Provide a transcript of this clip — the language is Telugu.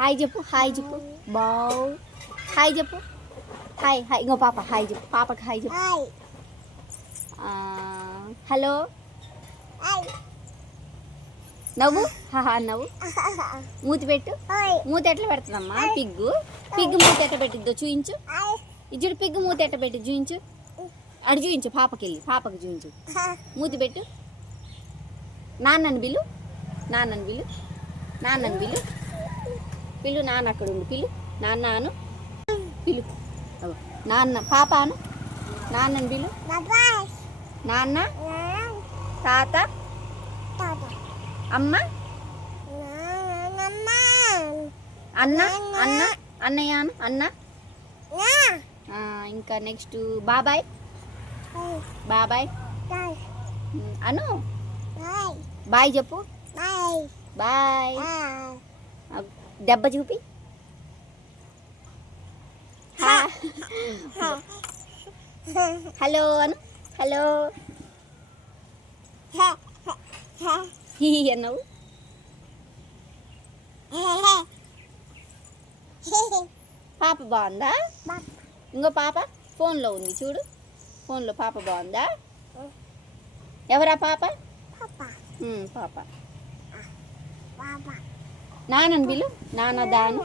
హాయ్ చెప్పు, హాయ్ చెప్పు. బావ్ హాయ్ చెప్పు. Hi hi. ఇంకో పాప హాయ్ చెప్పు. పాపకి హాయ్ చెప్పు. హలో. నవ్వు, హాహా నవ్వు. మూతి పెట్టు. మూతి ఎట్లా పెడుతుందమ్మా? పిగ్గు మూతి ఎట్లా పెట్టిద్దో చూయించు. ఇచ్చుడు పిగ్గు మూతి ఎట్లా పెట్టి చూయించు. అడు చూయించు. పాపకి చూయించు. మూతి పెట్టు. నాన్నని బిలు. పిలు. నాన్న అక్కడ ఉండు. పిలు. నాన్న అను. పిలు. నాన్న. పాప అను. నాన్నని బిలు. నాన్న, తాత, అమ్మ, అన్న, అన్నయ్య అను. అన్న. ఇంకా నెక్స్ట్ బాబాయ్ అను. బాయ్ చెప్పు. బాయ్. దెబ్బ చూపి. Hello Anu. హలో. హీ అన్నావు. పాప బాగుందా? ఇంకో పాప ఫోన్లో ఉంది చూడు. ఫోన్లో పాప బాగుందా? ఎవరా పాప? పాప. నాన్నని బిలు. నాన్న దాను.